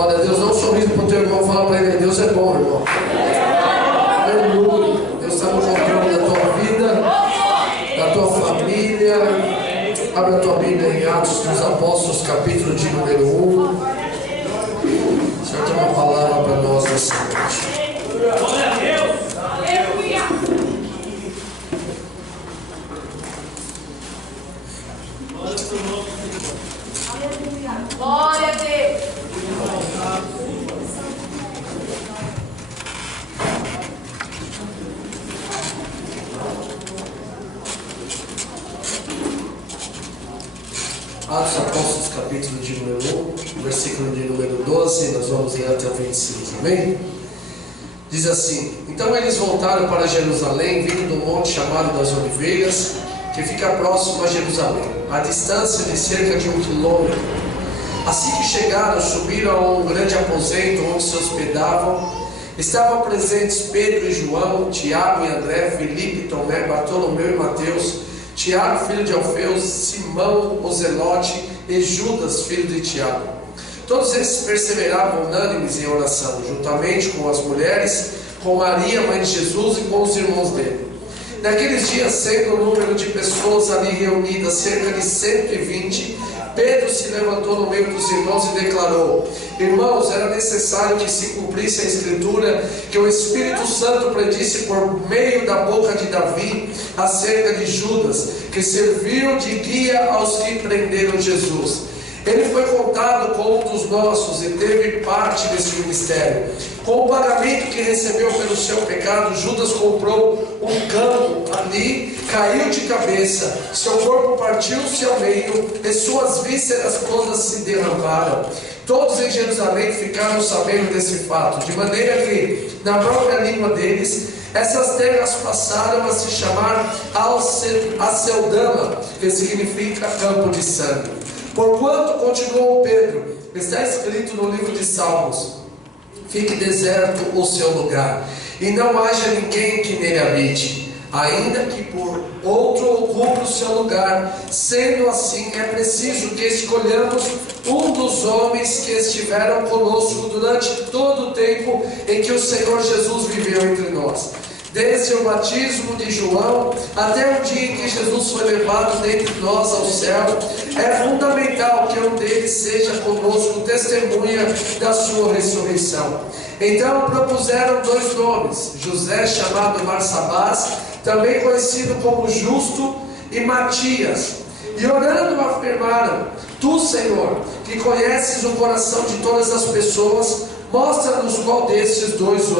Glória a Deus, dá um sorriso para o teu irmão, fala para ele: Deus é bom, irmão. Aleluia. Deus está no controle da tua vida, da tua família. Abre a tua Bíblia em Atos dos Apóstolos, capítulo de número 1. O Senhor tem uma palavra para nós nessa noite. Glória a Deus. Glória a Deus. Atos Apóstolos, capítulo de número 1, versículo de número 12, nós vamos ir até o 25, amém? Diz assim: então eles voltaram para Jerusalém, vindo do monte chamado das Oliveiras, que fica próximo a Jerusalém, a distância de cerca de 1 quilômetro. Assim que chegaram, subiram a um grande aposento onde se hospedavam. Estavam presentes Pedro e João, Tiago e André, Filipe, Tomé, Bartolomeu e Mateus, Tiago, filho de Alfeu, Simão, o Zelote e Judas, filho de Tiago. Todos eles perseveravam unânimes em oração, juntamente com as mulheres, com Maria, mãe de Jesus, e com os irmãos dele. Naqueles dias, sendo o número de pessoas ali reunidas cerca de 120, Pedro se levantou no meio dos irmãos e declarou: irmãos, era necessário que se cumprisse a escritura que o Espírito Santo predisse por meio da boca de Davi acerca de Judas, que serviu de guia aos que prenderam Jesus. Ele foi contado como um dos nossos e teve parte nesse ministério. Com o pagamento que recebeu pelo seu pecado, Judas comprou um campo ali, caiu de cabeça, seu corpo partiu-se ao meio e suas vísceras todas se derramaram. Todos em Jerusalém ficaram sabendo desse fato, de maneira que, na própria língua deles, essas terras passaram a se chamar Aceldama, que significa campo de sangue. Porquanto, continuou Pedro, está escrito no livro de Salmos: fique deserto o seu lugar, e não haja ninguém que nele habite, ainda que por outro ocupe o seu lugar. Sendo assim, é preciso que escolhamos um dos homens que estiveram conosco durante todo o tempo em que o Senhor Jesus viveu entre nós, desde o batismo de João até o dia em que Jesus foi levado dentre nós ao céu. É fundamental que um deles seja conosco testemunha da sua ressurreição. Então propuseram 2 nomes: José, chamado Barsabás, também conhecido como Justo, e Matias. E orando afirmaram: tu, Senhor, que conheces o coração de todas as pessoas, mostra-nos qual desses 2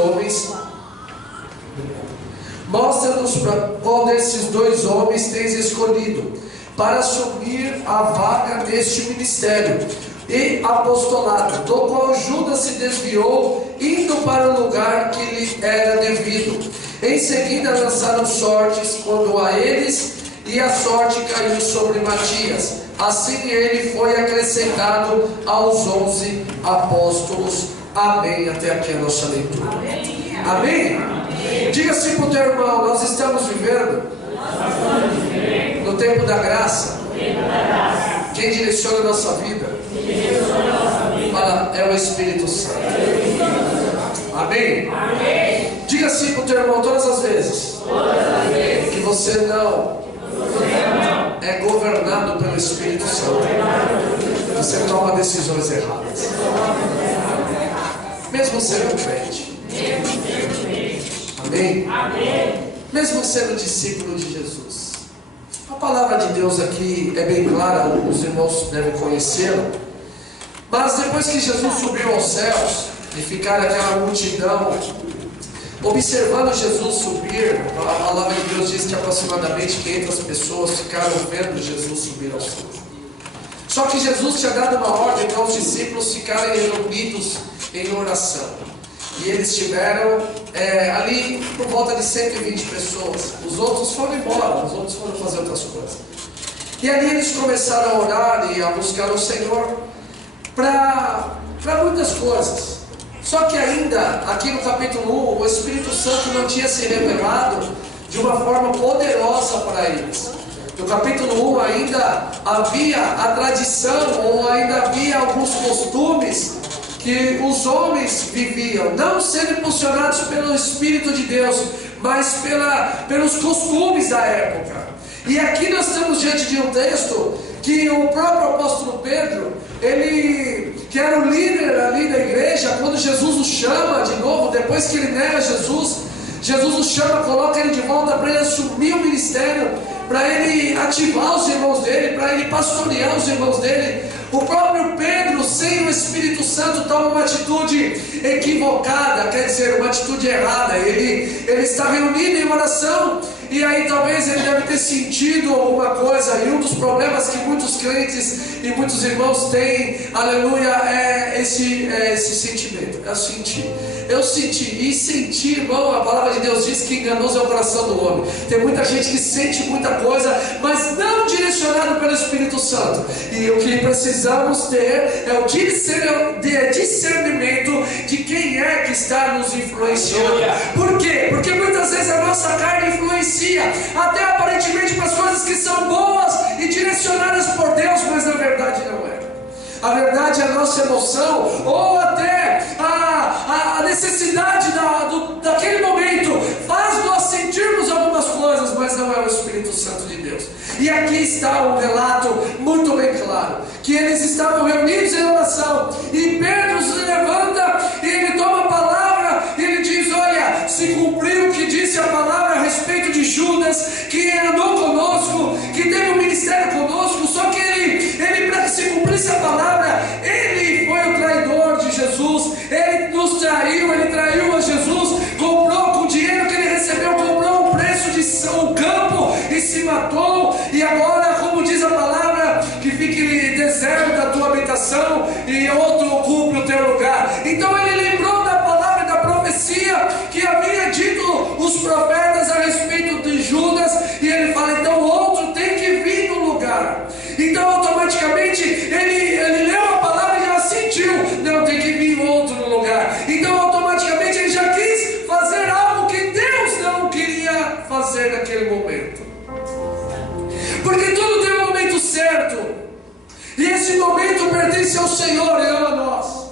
homens tens escolhido para assumir a vaga neste ministério e apostolado, do qual Judas se desviou, indo para o lugar que lhe era devido. Em seguida lançaram sortes quando a eles, e a sorte caiu sobre Matias. Assim ele foi acrescentado aos 11 apóstolos. Amém. Até aqui a nossa leitura. Amém? Diga assim para o teu irmão: nós estamos vivendo no tempo da graça. Quem direciona a nossa vida? Fala, é o Espírito Santo. Amém? Diga assim para o teu irmão todas as vezes que você não é governado pelo Espírito Santo. Você toma decisões erradas, mesmo sendo crente. Amém? Mesmo sendo discípulo de Jesus. A palavra de Deus aqui é bem clara, os irmãos devem conhecê-la. Mas depois que Jesus subiu aos céus e ficar aquela multidão observando Jesus subir, a palavra de Deus diz que aproximadamente 500 pessoas ficaram vendo Jesus subir aos céus. Só que Jesus tinha dado uma ordem para os discípulos ficarem reunidos em oração. E eles estiveram ali por volta de 120 pessoas. Os outros foram embora, os outros foram fazer outras coisas. E ali eles começaram a orar e a buscar o Senhor para muitas coisas. Só que ainda, aqui no capítulo 1, o Espírito Santo não tinha se revelado de uma forma poderosa para eles. No capítulo 1 ainda havia a tradição, ou ainda havia alguns costumes que os homens viviam, não sendo impulsionados pelo Espírito de Deus, mas pelos costumes da época. E aqui nós estamos diante de um texto que o próprio apóstolo Pedro, ele que era o líder ali da igreja, quando Jesus o chama de novo, depois que ele nega Jesus o chama, coloca ele de volta para ele assumir o ministério, para ele ativar os irmãos dele, para ele pastorear os irmãos dele. O próprio Pedro, sem o Espírito Santo, toma uma atitude equivocada, quer dizer, uma atitude errada. Ele está reunido em oração, e aí talvez ele deve ter sentido alguma coisa, e um dos problemas que muitos crentes e muitos irmãos têm, aleluia, é esse sentimento. Eu senti, e sentir, irmão, a palavra de Deus diz que enganoso é o coração do homem. Tem muita gente que sente muita coisa, mas não direcionado pelo Espírito Santo. E o que precisamos ter é o discernimento de quem é que está nos influenciando. Por quê? Porque muitas vezes a nossa carne influencia, até aparentemente para as coisas que são boas e direcionadas por Deus, mas na verdade não é. A verdade é a nossa emoção, ou até a necessidade daquele momento faz nós sentirmos algumas coisas, mas não é o Espírito Santo de Deus. E aqui está um relato muito bem claro, que eles estavam reunidos em oração, e Pedro se levanta e ele toma a palavra, e ele diz: olha, se cumpriu o que disse a palavra a respeito de Judas, que andou conosco, que teve um ministério conosco, só que ele para que se cumprisse a palavra, ele foi o traidor de Jesus, ele nos traiu, ele traiu a Jesus, comprou com o dinheiro que ele recebeu, comprou um preço de um campo e se matou, e agora, como diz a palavra, que fique deserto da tua habitação e outro ocupe o teu lugar. Então ele lembrou da palavra, da profecia que havia dito os profetas a respeito de Judas, e ele fala: então outro tem que vir no lugar. Então automaticamente ele leu a palavra e já sentiu: não, tem que vir outro no lugar. Então automaticamente ele já quis fazer algo que Deus não queria fazer naquele momento, porque tudo tem um momento certo, e esse momento pertence ao Senhor e não a nós.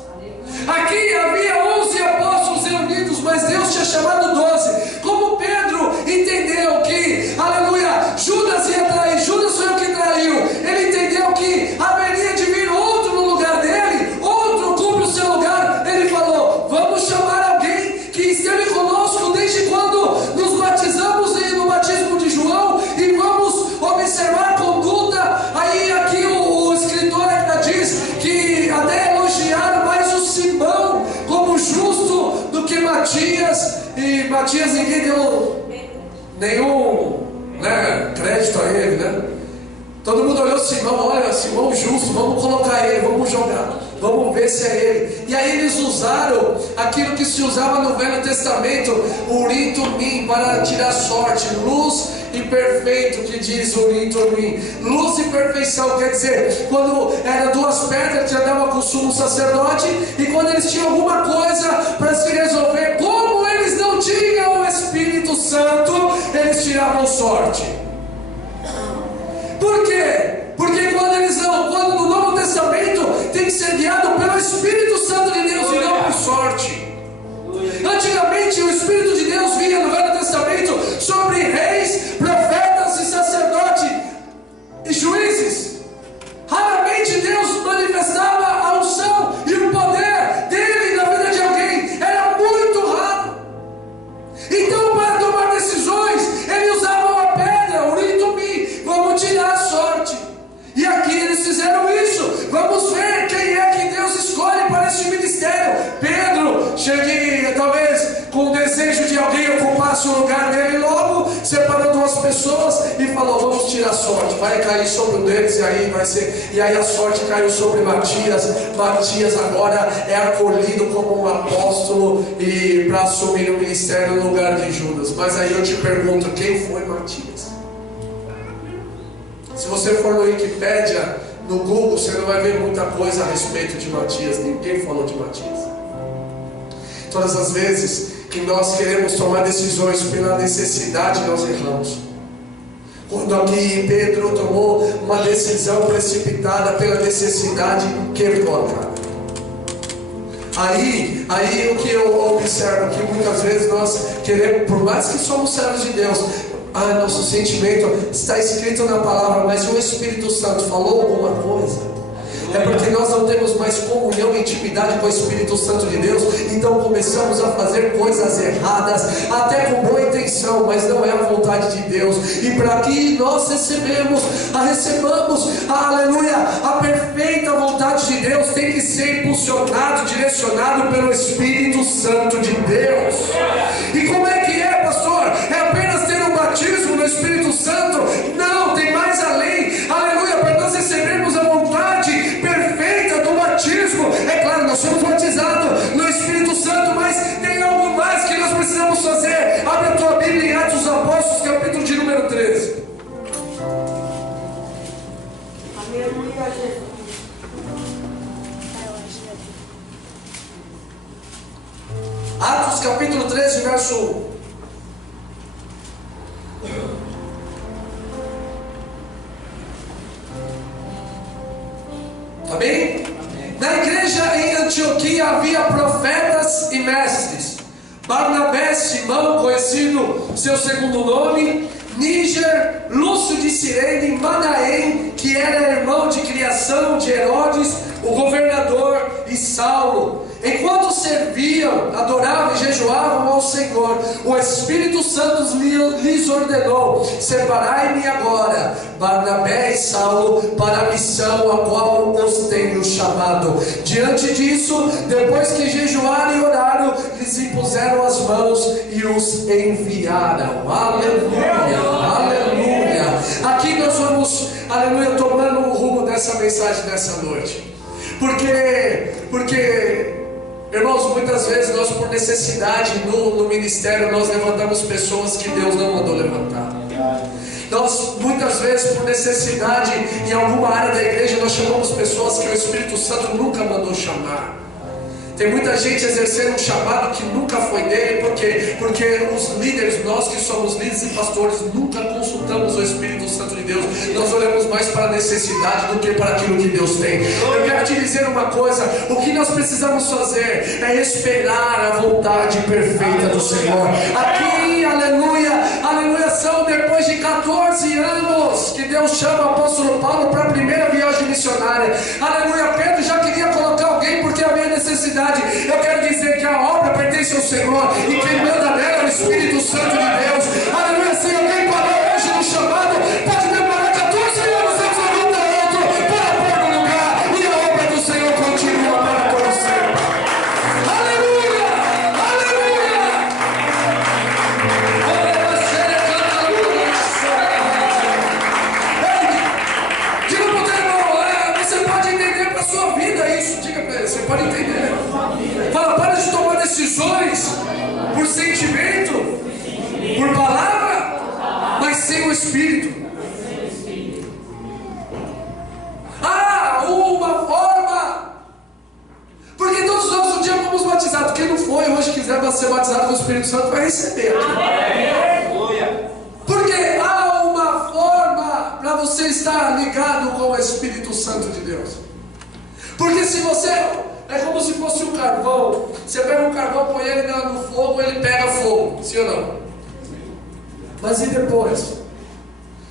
Aqui havia 11 apóstolos reunidos, mas Deus tinha chamado 12. Como Pedro entendeu que, aleluia, Judas ia trair, Judas foi o que traiu, ele entendeu que haveria de vir outro no lugar dele, outro ocupe o seu lugar. Ele falou: vamos chamar alguém que esteve conosco desde quando nos batizamos no batismo de João, e vamos observar a conduta. Aí aqui o escritor ainda diz que até elogiaram mais o Simão como justo do que Matias, e Matias ninguém deu nenhum crédito a ele, Todo mundo olhou Simão: olha, Simão justo, vamos colocar ele, vamos jogar, vamos ver se é ele. E aí eles usaram aquilo que se usava no Velho Testamento, Urim Tumim, para tirar sorte, luz e perfeito, que diz Urim Tumim. Luz e perfeição, quer dizer, quando eram duas pedras que andavam com o sumo sacerdote, e quando eles tinham alguma coisa para se resolver, como eles não tinham o Espírito Santo, eles tiravam sorte. Por quê? Porque quando no Novo Testamento tem que ser guiado pelo Espírito Santo de Deus e não por sorte. Antigamente o Espírito de Deus vinha no Velho Testamento sobre reis, profetas e sacerdotes e juízes. Raramente Deus manifestava a unção e o poder dele na vida de alguém, era muito raro. Então, para tomar decisões, ele usava uma pedra, Urim Tumim, vamos tirar a sorte. E aqui eles fizeram isso. Vamos ver quem é que Deus escolhe para este ministério. Pedro, cheguei talvez com o desejo de alguém ocupasse o lugar dele, logo separou duas pessoas e falou: vamos tirar a sorte, vai cair sobre um deles, e aí vai ser. E aí a sorte caiu sobre Matias. Matias agora é acolhido como um apóstolo e para assumir o ministério no lugar de Judas. Mas aí eu te pergunto: quem foi Matias? Se você for no Wikipédia, no Google, você não vai ver muita coisa a respeito de Matias. Ninguém falou de Matias. Todas as vezes que nós queremos tomar decisões pela necessidade, nós erramos. Quando aqui Pedro tomou uma decisão precipitada pela necessidade, quebrou a cara. Aí o que eu observo que muitas vezes nós queremos, por mais que somos servos de Deus, nosso sentimento está escrito na palavra, mas o Espírito Santo falou alguma coisa. É porque nós não temos mais comunhão e intimidade com o Espírito Santo de Deus, então começamos a fazer coisas erradas, até com boa intenção, mas não é a vontade de Deus. E para que nós recebamos, aleluia, a perfeita vontade de Deus, tem que ser impulsionado, direcionado pelo Espírito Santo de Deus. E como é que é, pastor? É apenas ter um batismo no Espírito Santo? Não, tem mais além, aleluia, para nós recebermos a vontade perfeita do batismo. É claro, nós somos batizados no Espírito Santo, mas tem algo mais que nós precisamos fazer. Abre a tua Bíblia em Atos dos Apóstolos, capítulo de número 13. Aleluia, Jesus. Atos capítulo 13, verso 1. Amém? Na igreja em Antioquia havia profetas e mestres: Barnabé, Simão, conhecido seu segundo nome, Níger, Lúcio de Cirene, Manaém, que era irmão de criação de Herodes, o governador, e Saulo. Enquanto serviam, adoravam e jejuavam ao Senhor, o Espírito Santo lhes ordenou: separai-me agora, Barnabé e Saulo, para a missão a qual os tenho chamado. Diante disso, depois que jejuaram e oraram, lhes impuseram as mãos e os enviaram. Aleluia, aleluia. Aqui nós vamos, aleluia, tomando o rumo dessa mensagem nessa noite. Porque irmãos, muitas vezes nós, por necessidade no ministério, nós levantamos pessoas que Deus não mandou levantar. Nós, muitas vezes, por necessidade, em alguma área da igreja, nós chamamos pessoas que o Espírito Santo nunca mandou chamar. Tem muita gente exercendo um chamado que nunca foi dele, porque os líderes, nós que somos líderes e pastores, nunca consultamos o Espírito Santo de Deus. Nós olhamos mais para a necessidade do que para aquilo que Deus tem. Eu quero te dizer uma coisa: o que nós precisamos fazer é esperar a vontade perfeita do Senhor. Aqui, aleluia, aleluia, são depois de 14 anos que Deus chama o apóstolo Paulo para a primeira viagem missionária. Aleluia, Pedro já queria colocar alguém porque havia necessidade. Eu quero dizer que a obra pertence ao Senhor, e quem manda nela é o Espírito Santo de Deus. Aleluia. Se alguém parou hoje no chamado, pode demorar 14 anos antes de outro para pôr no lugar, e a obra do Senhor continua para todo sempre. Aleluia, aleluia. Diga para o teu irmão, você pode entender para a sua vida isso. Diga para ele, você pode entender. Fala, para de tomar decisões por sentimento, por palavra, mas sem o Espírito. Uma forma. Porque todos nós um dia fomos batizados. Quem não foi hoje quiser ser batizado com o Espírito Santo vai receber. Porque há uma forma para você estar ligado com o Espírito Santo de Deus. Porque se você... é como se fosse um carvão. Você pega um carvão, põe ele no fogo, ele pega fogo, sim ou não? Mas e depois?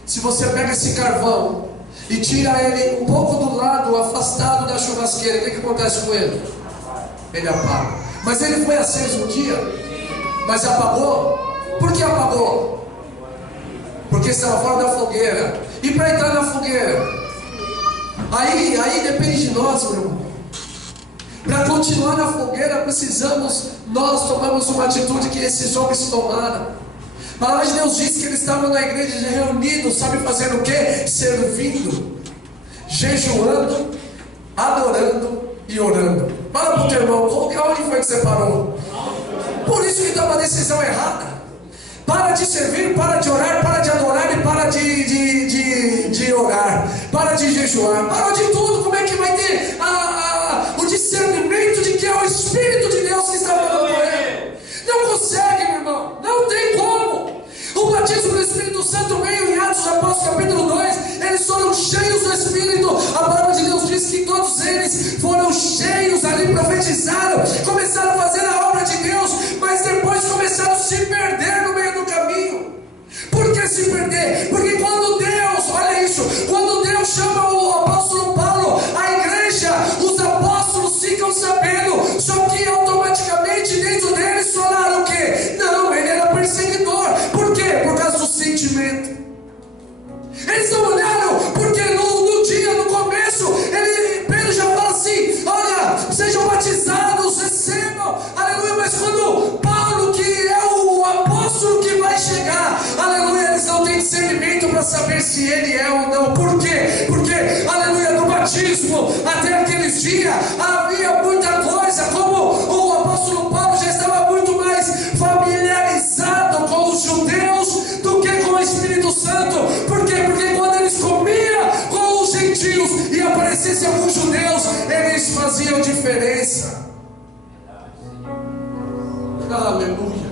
Se você pega esse carvão e tira ele um pouco do lado, afastado da churrasqueira, o que acontece com ele? Ele apaga. Mas ele foi aceso um dia, mas apagou? Por que apagou? Porque estava fora da fogueira. E para entrar na fogueira? Aí depende de nós, meu irmão. Para continuar na fogueira, nós tomamos uma atitude que esses homens tomaram. A palavra de Deus diz que eles estavam na igreja reunidos, sabe fazer o quê? Servindo, jejuando, adorando e orando. Fala para o teu irmão, onde foi que você parou? Por isso que dá uma decisão errada. Para de servir, para de orar, para de adorar e para de orar. Para de jejuar, para de tudo. Como é que vai ter o discernimento de que é o Espírito de Deus que está falando com ele? Não consegue, meu irmão. Não tem como. O batismo do Espírito Santo veio em Atos dos Apóstolos capítulo 2. Eles foram cheios do Espírito. A palavra de Deus diz que todos eles foram cheios ali, profetizaram, batismo até aqueles dias havia muita coisa, como o apóstolo Paulo já estava muito mais familiarizado com os judeus do que com o Espírito Santo. Por quê? Porque quando eles comiam com os gentios e aparecessem alguns judeus, eles faziam diferença. Aleluia.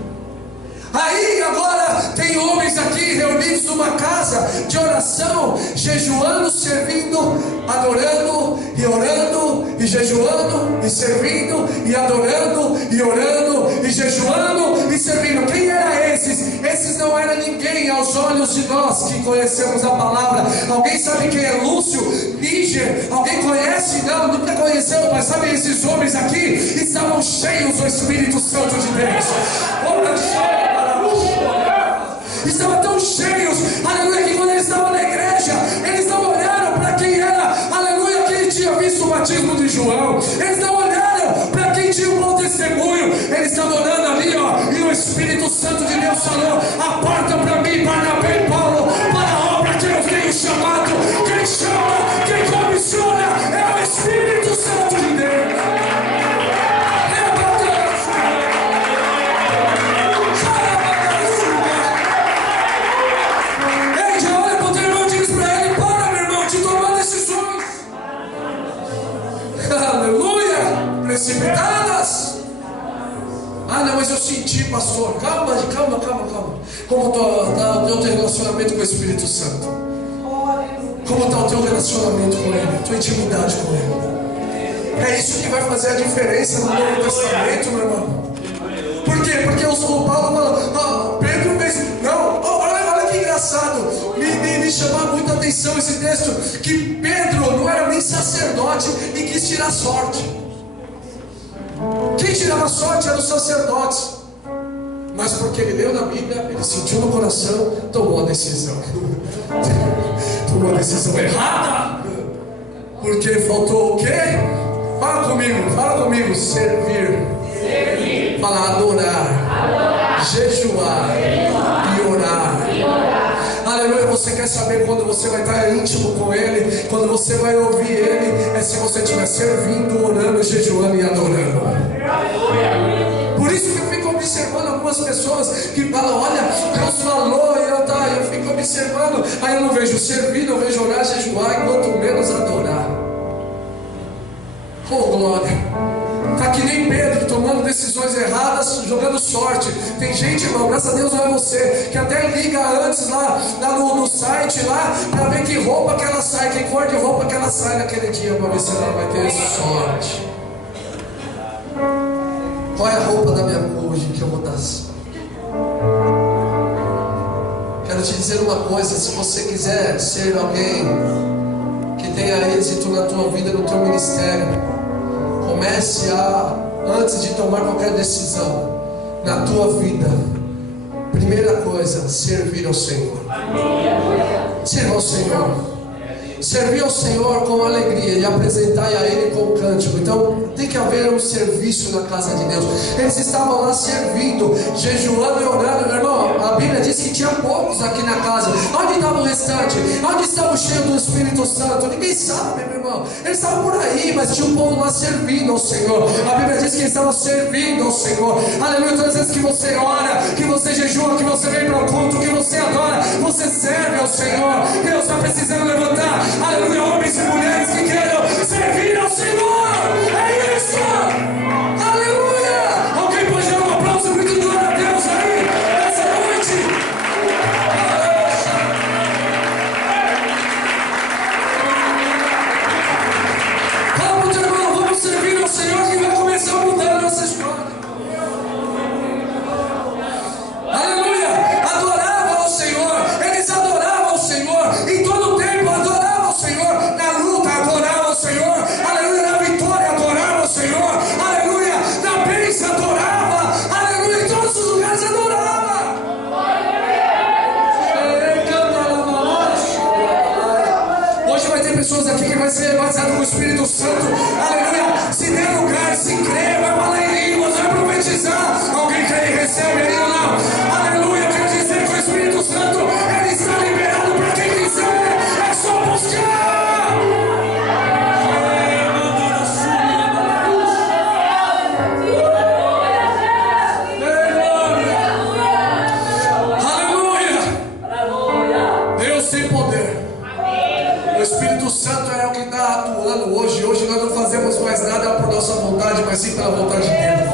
Aí agora tem homens aqui reunidos numa casa de oração, jejuando, servindo, adorando e orando, e jejuando e servindo, e adorando e orando, e jejuando e servindo. Quem era esses? Esses não eram ninguém aos olhos de nós que conhecemos a palavra. Alguém sabe quem é Lúcio, Níger? Alguém conhece? Não, nunca conheceu, mas sabe, esses homens aqui estavam cheios do Espírito Santo de Deus. Estavam tão cheios, aleluia, que quando eles estavam na igreja, eles não olharam para quem era, aleluia, quem tinha visto o batismo de João. Eles não olharam para quem tinha um bom testemunho. Eles estavam orando ali, ó, e o Espírito Santo de Deus falou: aparta para mim Barnabé e Paulo para a obra que eu tenho chamado. Quem chama, quem comissiona é o Espírito Santo de Deus. Precipitadas. Ah, não, mas eu senti, pastor. Calma. Como está o teu relacionamento com o Espírito Santo? Como está o teu relacionamento com Ele? Tua intimidade com Ele? É isso que vai fazer a diferença no Novo Testamento, meu irmão. Por quê? Porque o Paulo fala, Pedro fez. Não, olha que engraçado. Me chamou muita atenção esse texto, que Pedro não era nem sacerdote e quis tirar sorte. Quem tirava sorte eram os sacerdotes, mas porque ele leu na Bíblia, ele sentiu no coração, tomou a decisão. Tomou a decisão errada, porque faltou o quê? Fala comigo, servir. Fala adorar. Jejuar e orar. Aleluia. Você quer saber quando você vai estar íntimo com Ele, quando você vai ouvir Ele? É se você estiver servindo, orando, jejuando e adorando. Por isso que eu fico observando algumas pessoas que falam: olha, Deus falou, e eu fico observando, aí eu não vejo servir, não vejo orar, jejuar, e quanto menos adorar. Oh glória. Está que nem Pedro, tomando decisões erradas, jogando sorte. Tem gente, irmão, graças a Deus não é você, que até liga antes lá no site lá, para ver que roupa que ela sai, que cor de roupa que ela sai naquele dia, para ver se ela vai ter sorte. Qual é a roupa da minha cor hoje que eu vou dar? Quero te dizer uma coisa: se você quiser ser alguém que tenha êxito na tua vida, no teu ministério, comece antes de tomar qualquer decisão na tua vida, primeira coisa, servir ao Senhor. Sirva ao Senhor. Servir ao Senhor com alegria e apresentar a Ele com cântico. Então tem que haver um serviço na casa de Deus. Eles estavam lá servindo, jejuando e orando. Meu irmão, a Bíblia diz que tinha poucos aqui na casa. Onde estava o restante? Onde estavam cheios do Espírito Santo? Ninguém sabe, meu irmão. Eles estavam por aí, mas tinha um povo lá servindo ao Senhor. A Bíblia diz que eles estavam servindo ao Senhor. Aleluia. Todas as vezes que você ora, que você jejua, que você vem para o culto, que você adora, você serve ao Senhor. Deus está precisando levantar, aleluia, homens e mulheres que queiram servir ao Senhor. É isso. Aleluia. Alguém pode dar um aplauso muito de glória a Deus aí nessa noite? Fala para o teu irmão: vamos servir ao Senhor, que vai começar a mudar a nossa história. Aleluia. Adorava ao Senhor. Eles adoravam ao Senhor em todo o tempo. Adoravam ao Senhor na luta, adoravam ao Senhor, aleluia, na vitória. mas sim pela vontade dele.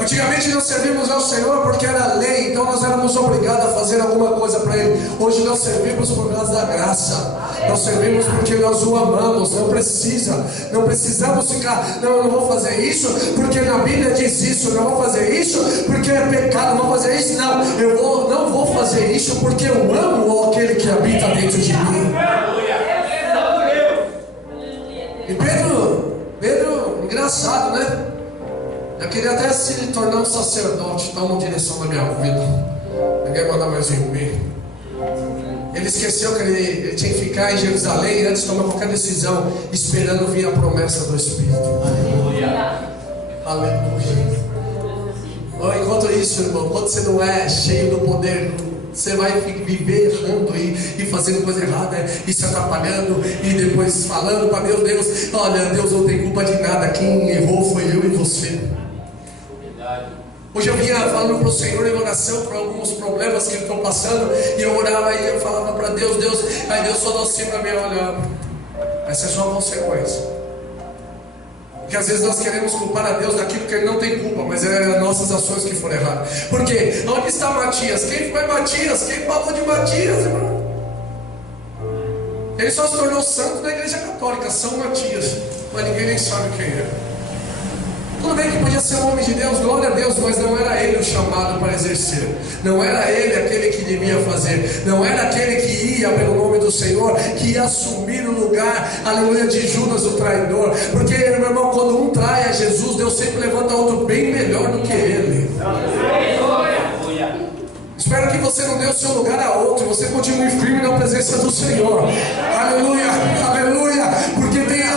Antigamente nós servimos ao Senhor porque era lei, então nós éramos obrigados a fazer alguma coisa para Ele. Hoje nós servimos por causa da graça. Nós servimos porque nós o amamos. Não precisamos ficar, não, eu não vou fazer isso porque na Bíblia diz isso, não vou fazer isso porque é pecado, não vou fazer isso, não, não vou fazer isso porque eu amo aquele que habita dentro de mim. E Pedro, engraçado, né? Eu queria até se tornar um sacerdote, dar uma direção na minha vida. Ninguém manda mais em mim. Ele esqueceu que ele tinha que ficar em Jerusalém antes de tomar qualquer decisão, esperando vir a promessa do Espírito. Aleluia. Enquanto isso, irmão, quando você não é cheio do poder, você vai viver errando e fazendo coisa errada e se atrapalhando e depois falando para Deus, olha, Deus não tem culpa de nada, quem errou foi eu e você. Hoje eu vinha falando para o Senhor em oração por alguns problemas que eu estou passando, e eu orava e eu falava para Deus, aí Deus falou assim para mim, olha, essa é só uma consequência. Porque às vezes nós queremos culpar a Deus daquilo que Ele não tem culpa, mas é as nossas ações que foram erradas. Porque onde está Matias? Quem foi Matias? Quem falou de Matias, irmão? Ele só se tornou santo na igreja católica, São Matias, mas ninguém nem sabe quem é. Tudo bem que podia ser um homem de Deus, glória a Deus, mas não era ele o chamado para exercer. Não era ele aquele que devia fazer. Não era aquele que ia pelo nome do Senhor, que ia assumir o lugar, aleluia, de Judas o traidor. Porque, meu irmão, quando um trai a Jesus, Deus sempre levanta outro bem melhor do que ele. Espero que você não dê o seu lugar a outro, você continue firme na presença do Senhor. Aleluia, aleluia. Porque tem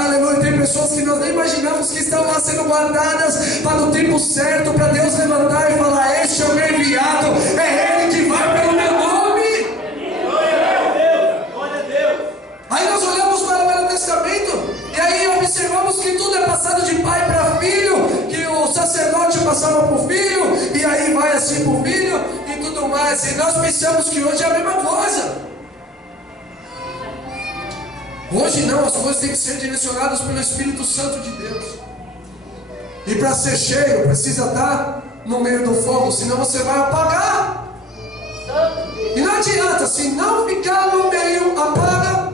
pessoas que nós nem imaginamos que estão lá sendo guardadas para o tempo certo, para Deus levantar e falar, este é o meu enviado, é Ele que vai pelo meu nome. Aí nós olhamos para o Velho Testamento e aí observamos que tudo é passado de pai para filho, que o sacerdote passava para o filho, e aí vai assim para o filho e tudo mais, e nós pensamos que hoje é a mesma coisa. Hoje não, as coisas têm que ser direcionadas pelo Espírito Santo de Deus. E para ser cheio, precisa estar no meio do fogo, senão você vai apagar. E não adianta, se não ficar no meio, apaga.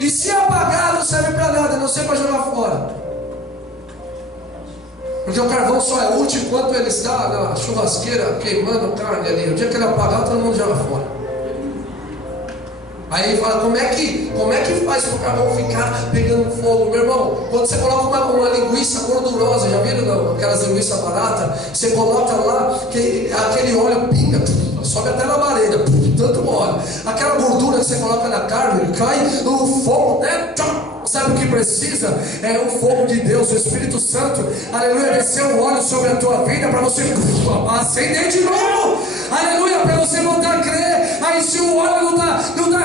E se apagar, não serve para nada, não serve para jogar fora. Porque o carvão só é útil enquanto ele está na churrasqueira queimando carne ali. O dia que ele apagar, todo mundo joga fora. Aí fala, como é que faz para o carvão ficar pegando fogo? Meu irmão, quando você coloca uma linguiça gordurosa, já viram não? Aquelas linguiças baratas, você coloca lá, aquele óleo pinga, sobe até na lareira, tanto óleo. Aquela gordura que você coloca na carne, cai no fogo, né? Sabe o que precisa? É o fogo de Deus, o Espírito Santo, aleluia, descer o óleo sobre a tua vida para você acender de novo, aleluia, para você voltar a crer. Aí se o óleo não tá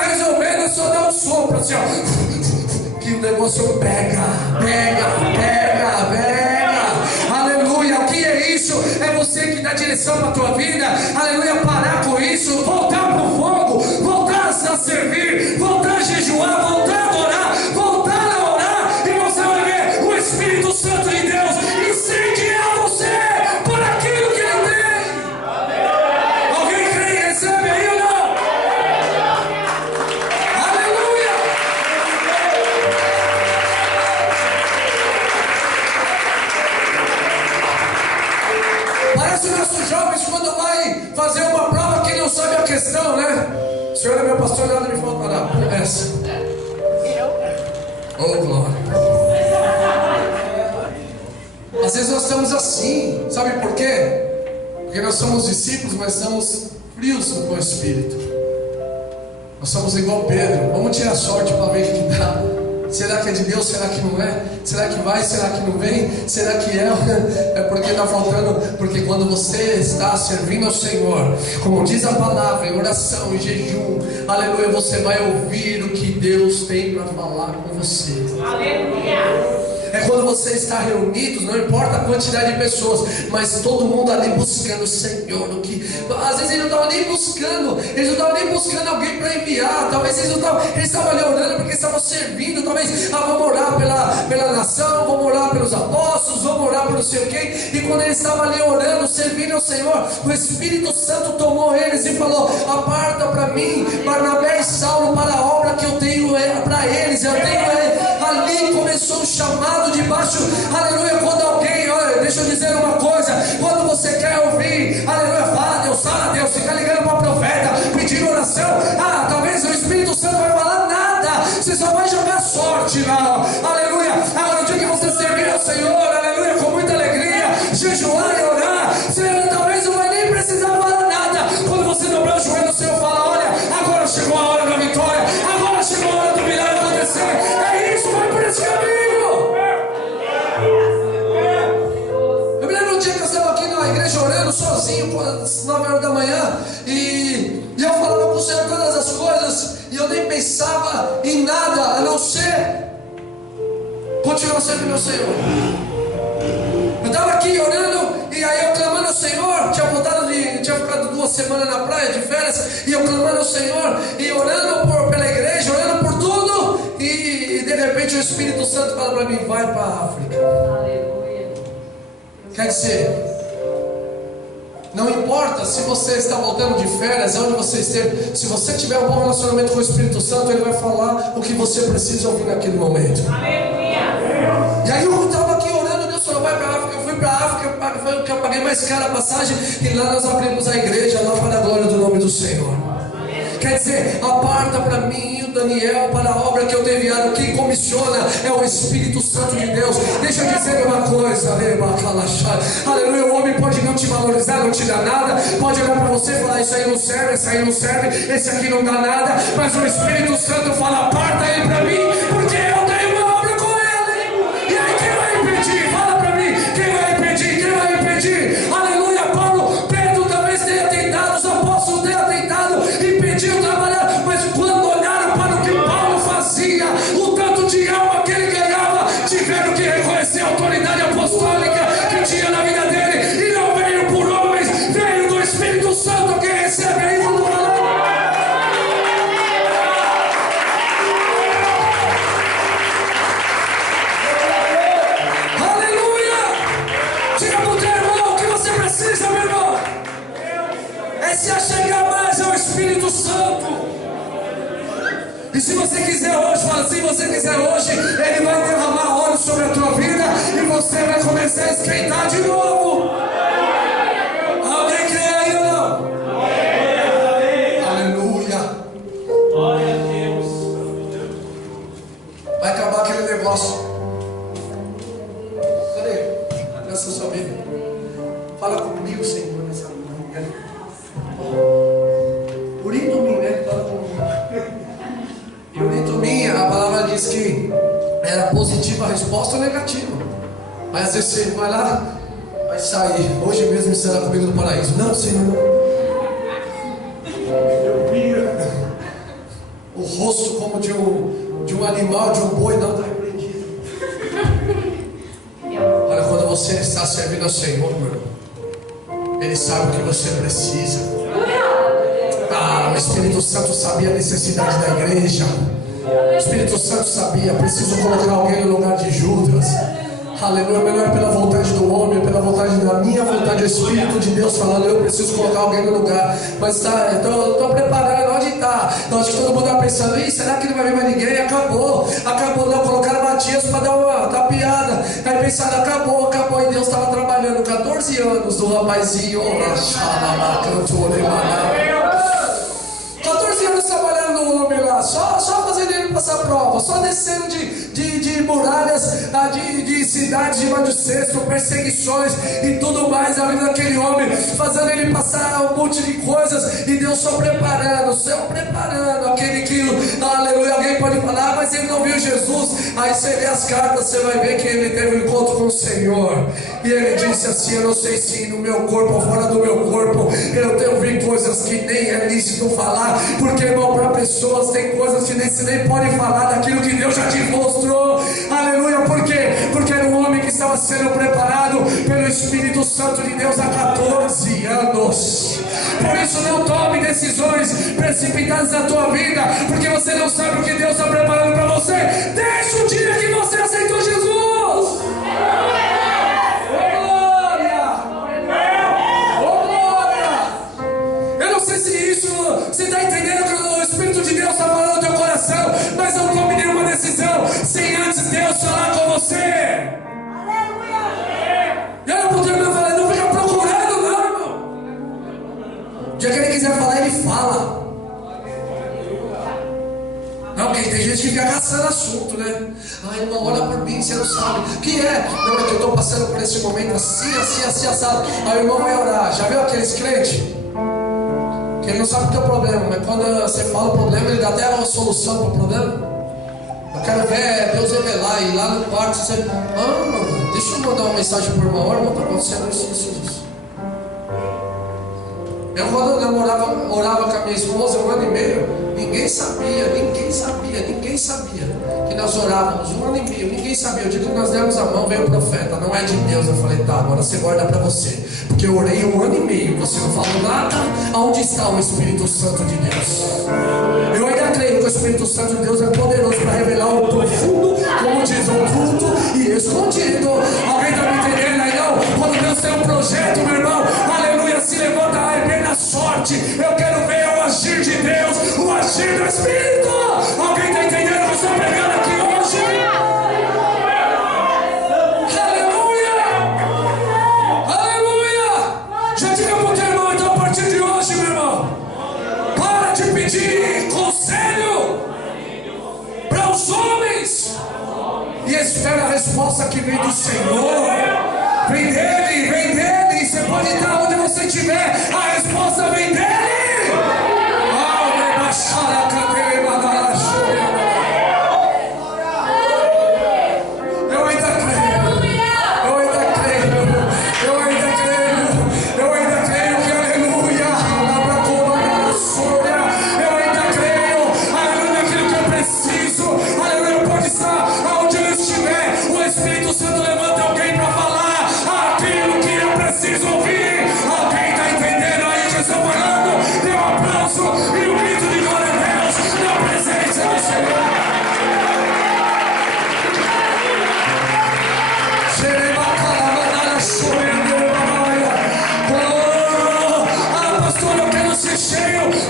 resolvendo, é só dar um sopro assim, ó, que o negócio pega, aleluia. O que é isso? É você que dá direção para a tua vida, aleluia, parar com isso, voltar para o fogo, voltar a servir, voltar a jejuar, voltar a adorar, voltar a orar, e você vai ver o Espírito Santo de Deus incendiar você por aquilo que Ele tem. Alguém crê e recebe aí ou não? Aleluia! Parece nossos jovens quando vai fazer uma prova que não sabe a questão, né? O senhor é meu pastor, nada me faltará. Essa. Oh, glória. Às vezes nós estamos assim, sabe por quê? Porque nós somos discípulos, mas estamos frios com o Espírito. Nós somos igual Pedro. Vamos tirar sorte para ver o que dá. Será que é de Deus? Será que não é? Será que vai? Será que não vem? Será que é? É porque está faltando. Porque quando você está servindo ao Senhor, como diz a palavra, em oração, em jejum, aleluia, você vai ouvir o que Deus tem para falar com você. Aleluia! é quando você está reunido, não importa a quantidade de pessoas, mas todo mundo ali buscando o Senhor. O que, às vezes eles não estavam nem buscando, alguém para enviar, talvez eles estavam ali orando porque estavam servindo, talvez, vamos orar pela nação, vamos orar pelos apóstolos, vamos orar por não sei quem. E quando eles estavam ali orando, servindo ao Senhor, o Espírito Santo tomou eles e falou: aparta para mim Barnabé e Saulo para a obra que eu tenho para eles. Ali começou um chamado debaixo, aleluia. Quando alguém, olha, deixa eu dizer uma coisa, quando você quer ouvir, aleluia, fala a Deus, fica ligando para o profeta, pedindo oração, talvez o Espírito Santo vai falar nada, você só vai jogar sorte lá, aleluia. Agora, no dia que você servir ao Senhor, aleluia, com muita alegria, jejuar e orar, você talvez não vai nem precisar falar nada. Quando você dobrar o joelho, o Senhor fala: olha, agora chegou a hora da vitória, agora chegou a hora do milagre acontecer. É isso, vai por esse caminho. Eu me lembro um dia que eu estava aqui na igreja orando sozinho, às 9 horas da manhã, e eu falava com o Senhor todas as coisas, e eu nem pensava em nada a não ser continuar servindo ao Senhor. Eu estava aqui orando, e aí eu clamando ao Senhor, tinha ficado 2 semanas na praia de férias, e eu clamando ao Senhor, e orando pela igreja, orando por tudo, e de repente o Espírito Santo fala para mim: vai para a África. Aleluia. Quer dizer, não importa se você está voltando de férias, onde você esteve, se você tiver um bom relacionamento com o Espírito Santo, ele vai falar o que você precisa ouvir naquele momento. Aleluia. E aí eu estava aqui orando, Deus falou: vai para a África. Eu fui para a África, foi o que eu paguei mais cara a passagem, e lá nós abrimos a igreja, lá para a glória do nome do Senhor. Quer dizer, aparta para mim o Daniel para a obra que eu tenho enviado. Quem comissiona é o Espírito Santo de Deus. Deixa eu dizer uma coisa, aleluia. O homem pode não te valorizar, não te dar nada, pode olhar para você e falar: isso aí não serve, esse aí não serve, esse aqui não dá nada. Mas o Espírito Santo fala: aparta ele para mim, porque eu tenho uma obra com ele. E aí quem vai impedir? Fala para mim, quem vai impedir? Quem vai impedir? Aleluia. Pedro talvez tenha tentado, os apóstolos tenham tentado impedir o trabalhar, mas quando olharam para o que Paulo fazia, o tanto de alma que ele ganhava, tiveram que reconhecer a autoridade apostólica que tinha na vida dele. E não veio por homens, veio do Espírito Santo. Quem recebe aí, vamos lá. Se achegar mais ao Espírito Santo. E se você quiser hoje, fala: se você quiser hoje, ele vai derramar óleo sobre a tua vida e você vai começar a esquentar de novo. Alguém crê aí ou não? Aleluia. Glória a Deus. Vai acabar aquele negócio. Cadê? Abraça a sua Bíblia. Fala comigo, Senhor, nessa manhã. Uritumim, né? E Uritumim, a palavra diz que era positiva a resposta ou negativa. Mas às vezes você vai lá, vai sair. Hoje mesmo será comigo no paraíso. Não, Senhor. Eu via o rosto como de um animal, de um boi, não está repreendido. Olha, quando você está servindo ao Senhor, meu irmão, Ele sabe o que você precisa. O Espírito Santo sabia a necessidade da igreja. O Espírito Santo sabia: preciso colocar alguém no lugar de Judas. Aleluia. Mas não é pela vontade do homem, é pela vontade da minha vontade. O Espírito de Deus falando: eu preciso colocar alguém no lugar. Mas eu estou preparando. Onde está? Eu acho que todo mundo está pensando: será que não vai vir mais ninguém? Acabou. Não, colocaram Matias para dar uma tapeada. Aí pensaram: acabou. E Deus estava trabalhando 14 anos do rapazinho. 14 anos trabalhando no homem lá, só fazendo ele passar prova, só descendo de muralhas, de cidades de de cesto, perseguições e tudo mais, a vida daquele homem, fazendo ele passar um monte de coisas, e Deus só preparando, o céu preparando aquele que, aleluia. Alguém pode falar: mas ele não viu Jesus. Aí você lê as cartas, você vai ver que ele teve um encontro com o Senhor. E ele disse assim: eu não sei se no meu corpo ou fora do meu corpo eu tenho visto coisas que nem é lícito falar. Porque, irmão, para pessoas tem coisas que nem se nem pode falar daquilo que Deus já te mostrou. Aleluia. Por quê? Porque era um homem que estava sendo preparado pelo Espírito Santo de Deus há 14 anos. Por isso não tome decisões precipitadas na tua vida, porque você não sabe o que Deus está preparando para você. Deixa o dia que você aceitou Jesus. Eu não sei se isso você está entendendo que o Espírito de Deus está falando no teu coração, mas não tome nenhuma decisão sem antes Deus falar com você. E olha para o teu irmão e fala: não fica procurando não, irmão. O dia que ele quiser falar, ele fala. Não, porque tem gente que fica caçando assunto, né? Ai, irmão, olha por mim, você não sabe. O que é? Não, é que eu estou passando por esse momento assim, assado. Aí o irmão vai orar. Já viu aqueles crentes? Que ele não sabe o teu problema, mas quando você fala o problema, ele dá até uma solução para o problema. Eu quero ver Deus revelar. E lá no quarto você... deixa eu mandar uma mensagem por irmão. Irmão, está acontecendo isso. Eu quando eu orava com a minha esposa 1 ano e meio, ninguém sabia que nós orávamos 1 ano e meio, ninguém sabia. O dia que nós demos a mão, veio o profeta: não é de Deus. Eu falei: tá, agora você guarda para você, porque eu orei 1 ano e meio, você não falou nada. Aonde está o Espírito Santo de Deus? Eu ainda creio que o Espírito Santo de Deus é poderoso para revelar o profundo, como diz, oculto e escondido. Alguém está me entendendo aí não? Quando Deus tem um projeto, meu irmão, aleluia, se levanta a bem na sorte. Eu quero ver o agir de Deus, o agir do Espírito. Alguém está entendendo o que eu estou pregando aqui hoje? Aleluia! Já diga para o teu irmão, então, a partir de hoje, meu irmão, para de pedir conselho para os homens e espera a resposta que vem do Senhor. Vem dele. Você pode estar onde você estiver, a resposta vem dele.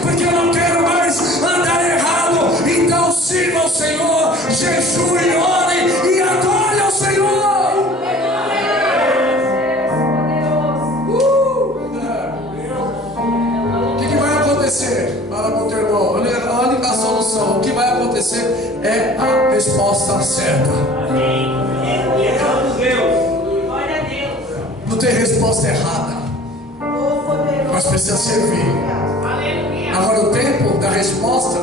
Porque eu não quero mais andar errado. Então sirva ao Senhor, jejue, ore e adore ao Senhor. O que vai acontecer? Fala para o teu irmão, olha a solução. O que vai acontecer é a resposta certa. Não tem resposta errada, mas precisa servir. Agora o tempo da resposta,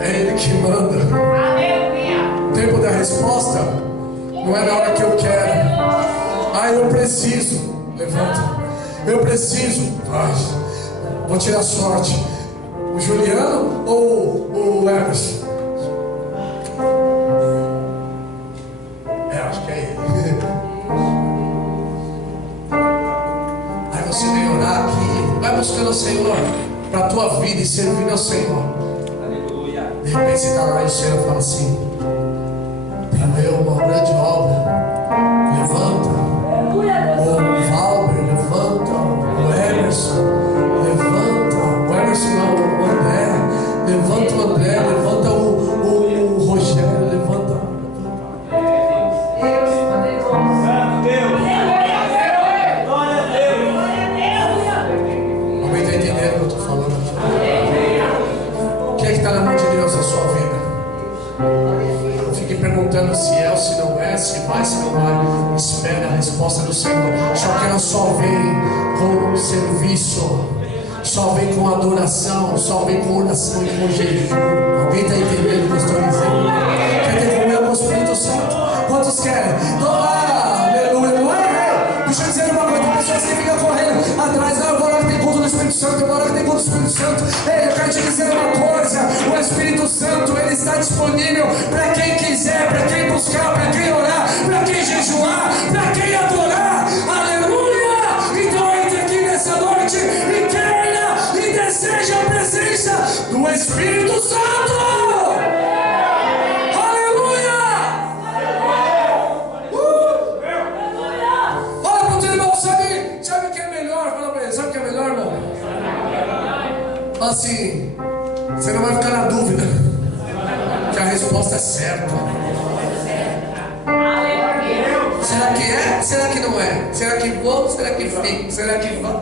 é Ele que manda. O tempo da resposta não é na hora que eu quero. Eu preciso. Levanta. Eu preciso. Faz. Vou tirar sorte. O Juliano ou o Emerson? Acho que é ele. Aí você vem orar aqui, vai buscando o Senhor para a tua vida e servindo ao Senhor. Aleluia. De repente você está lá e o Senhor fala assim: para eu uma grande obra, levanta. O Valber, levanta. O Emerson, levanta. O Emerson não, o André, levanta o André, levanta o Rogério, levanta. Alguém está entendendo o que eu estou falando aqui? O que é que está na mão de Deus na sua vida? Não fique perguntando se é ou se não é, se vai, se não vai. Espere a resposta do Senhor. Só que ela só vem com serviço, só vem com adoração, só vem com oração e com jejum. Alguém está entendendo o que eu estou dizendo? Quer ter comunhão com o Santo? Quantos querem? Então lá, aleluia, não é? Deixa eu dizer uma coisa, tem pessoas que ficam correndo atrás, não, eu vou lá que tem culto do Espírito Santo, eu vou lá que tem culto do Espírito Santo. Ei, eu quero te dizer uma coisa, o Espírito Santo, ele está disponível para quem quiser, para quem buscar, para quem orar, para quem jejuar, para quem adorar, aleluia! Então entre aqui nessa noite e queira e deseja a presença do Espírito Santo! Assim, você não vai ficar na dúvida que a resposta é certa. Será que é? Será que não é? Será que vou? Será que fico? Será que vai?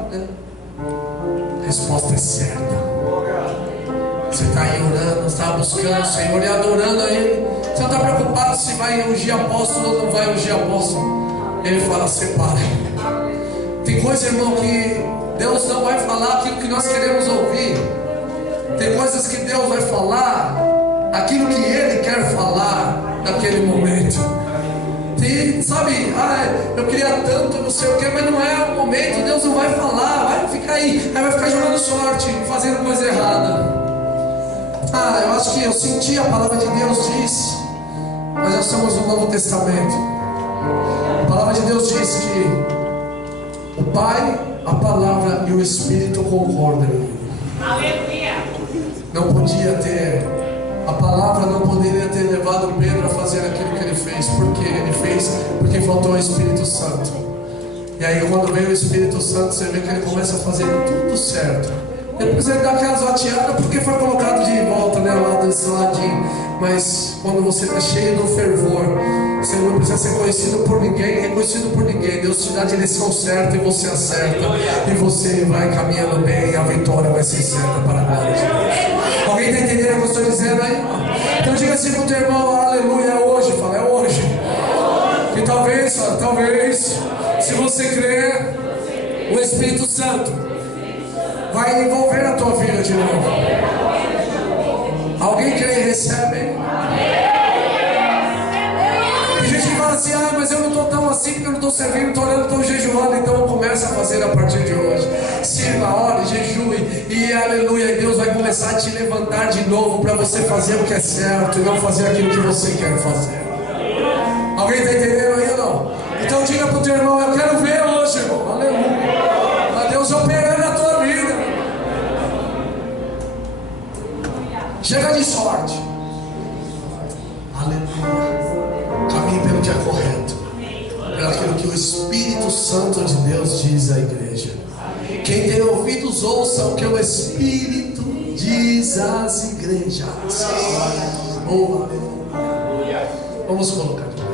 A resposta é certa. Você está aí orando, está buscando o Senhor e adorando a Ele. Você não está preocupado se vai ungir apóstolo ou não vai ungir apóstolo. Ele fala, separa. Tem coisa, irmão, que Deus não vai falar aquilo que nós queremos ouvir. Tem coisas que Deus vai falar aquilo que Ele quer falar naquele momento. Tem, sabe, eu queria tanto, não sei o que, mas não é o momento. Deus não vai falar, vai ficar aí vai ficar jogando sorte, fazendo coisa errada. Eu acho que eu senti a palavra de Deus diz, mas nós estamos no Novo Testamento. A palavra de Deus diz que o Pai, a palavra e o Espírito concordam. Aleluia. Não podia ter, a palavra não poderia ter levado Pedro a fazer aquilo que ele fez. Por que ele fez? Porque faltou o Espírito Santo. E aí quando veio o Espírito Santo, você vê que ele começa a fazer tudo certo. Depois ele dá aquelas lateadas porque foi colocado de volta, né, lá desse ladinho. Mas quando você está cheio do fervor, você não precisa ser conhecido por ninguém, reconhecido por ninguém. Deus te dá a direção certa e você acerta. E você vai caminhando bem e a vitória vai ser certa para a glória de Deus. Alguém está entendendo o que eu estou dizendo aí? Então diga assim para o teu irmão, aleluia, é hoje. Fala, é hoje. E talvez, se você crer, o Espírito Santo vai envolver a tua vida de novo. Alguém crê e recebe? Tem gente que fala assim, mas eu não estou tão assim, porque eu não estou servindo, estou orando, estou jejuando. Então começa a fazer a partir de hoje. Sirva, ore, jejue e aleluia, Deus vai começar a te levantar de novo para você fazer o que é certo e não fazer aquilo que você quer fazer. Alguém está entendendo aí ou não? Então diga para o teu irmão, eu quero ver hoje, irmão. Aleluia. A Deus operando a tua vida. Chega de sorte. Aleluia. Caminhe pelo que é correto, pelo aquilo que o Espírito Santo de Deus diz à igreja. Quem tem ouvidos, ouça o que o Espírito diz às igrejas. Oh, aleluia. Vamos colocar de pé.